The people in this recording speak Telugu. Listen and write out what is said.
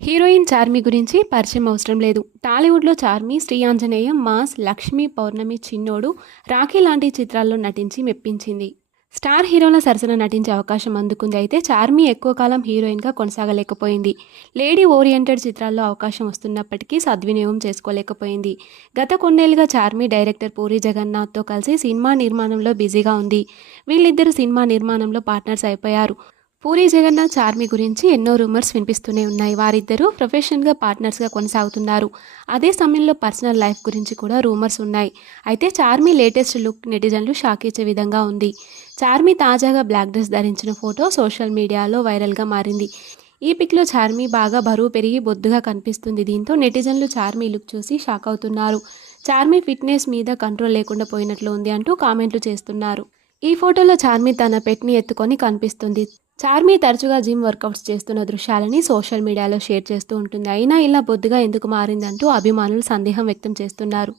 హీరోయిన్ చార్మి గురించి పరిచయం అవసరం లేదు. టాలీవుడ్లో చార్మి, శ్రీ ఆంజనేయం, మాస్, లక్ష్మి, పౌర్ణమి, చిన్నోడు, రాఖీ లాంటి చిత్రాల్లో నటించి మెప్పించింది. స్టార్ హీరోల సరసన నటించే అవకాశం అందుకుంది. అయితే చార్మి ఎక్కువ కాలం హీరోయిన్గా కొనసాగలేకపోయింది. లేడీ ఓరియంటెడ్ చిత్రాల్లో అవకాశం వస్తున్నప్పటికీ సద్వినియోగం చేసుకోలేకపోయింది. గత కొన్నేళ్లుగా చార్మి డైరెక్టర్ పూరి జగన్నాథ్తో కలిసి సినిమా నిర్మాణంలో బిజీగా ఉంది. వీళ్ళిద్దరు సినిమా నిర్మాణంలో పార్ట్నర్స్ అయిపోయారు. పూరి జగన్నాథ్, చార్మి గురించి ఎన్నో రూమర్స్ వినిపిస్తూనే ఉన్నాయి. వారిద్దరూ ప్రొఫెషనల్గా పార్ట్నర్స్గా కొనసాగుతున్నారు. అదే సమయంలో పర్సనల్ లైఫ్ గురించి కూడా రూమర్స్ ఉన్నాయి. అయితే చార్మి లేటెస్ట్ లుక్ నెటిజన్లు షాక్ ఇచ్చే విధంగా ఉంది. చార్మి తాజాగా బ్లాక్ డ్రెస్ ధరించిన ఫోటో సోషల్ మీడియాలో వైరల్గా మారింది. ఈ పిక్లో చార్మి బాగా బరువు పెరిగి బొద్దుగా కనిపిస్తుంది. దీంతో నెటిజన్లు చార్మి లుక్ చూసి షాక్ అవుతున్నారు. చార్మి ఫిట్నెస్ మీద కంట్రోల్ లేకుండా పోయినట్లు ఉంది అంటూ కామెంట్లు చేస్తున్నారు. ఈ ఫోటోలో చార్మి తన పెట్ని ఎత్తుకొని కనిపిస్తుంది. చార్మి తరచుగా జిమ్ వర్కౌట్స్ చేస్తున్న దృశ్యాలని సోషల్ మీడియాలో షేర్ చేస్తూ ఉంటుంది. అయినా ఇలా బొద్దుగా ఎందుకు మారిందంటూ అభిమానులు సందేహం వ్యక్తం చేస్తున్నారు.